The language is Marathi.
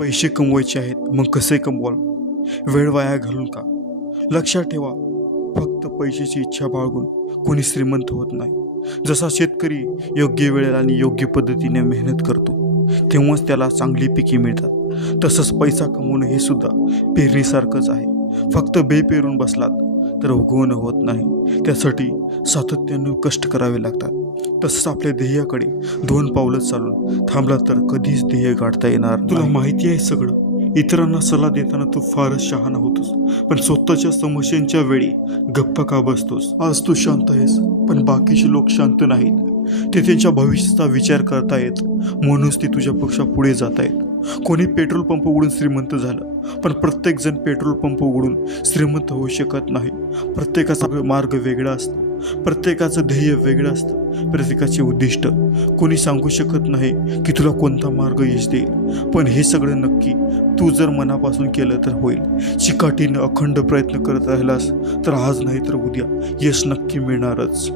पैसे कमवायचे आहेत मग कसे कमवाल? वेळ वाया घालून का? लक्षात ठेवा फक्त पैशाची इच्छा बाळगून कोणी श्रीमंत होत नाही. जसा शेतकरी योग्य वेळेला आणि योग्य पद्धतीने मेहनत करतो तेव्हाच त्याला चांगली पिके मिळतात. तसंच पैसा कमवणं हे सुद्धा पेरणीसारखंच आहे. फक्त बेपेरून बसलात तर उगवणं होत नाही. त्यासाठी सातत्यानं कष्ट करावे लागतात. तसंच आपल्या ध्येयाकडे दोन पावलं चालून थांबला तर कधीच ध्येय गाठता येणार तुला माहिती आहे सगळं. इतरांना सल्ला देताना तू फारच शहाणा होतोस. पण स्वतःच्या समस्यांच्या वेळी गप्पा का बसतोस? आज तू शांत आहेस पण बाकीचे लोक शांत नाहीत. ते त्यांच्या भविष्याचा विचार करतायत म्हणूनच ते तुझ्यापेक्षा पुढे जात आहेत कोणी पेट्रोल पंप उघडून श्रीमंत झालं पण प्रत्येकजण पेट्रोल पंप उघडून श्रीमंत होऊ शकत नाही. प्रत्येकाचा मार्ग वेगळा असतो. प्रत्येकाचं ध्येय वेगळं असतं. प्रत्येकाचे उद्दिष्ट कोणी सांगू शकत नाही की तुला कोणता मार्ग यश देईल. पण हे सगळं नक्की तू जर मनापासून केलं तर होईल. चिकाटीनं अखंड प्रयत्न करत राहिलास तर आज नाही तर उद्या यश नक्की मिळणारच.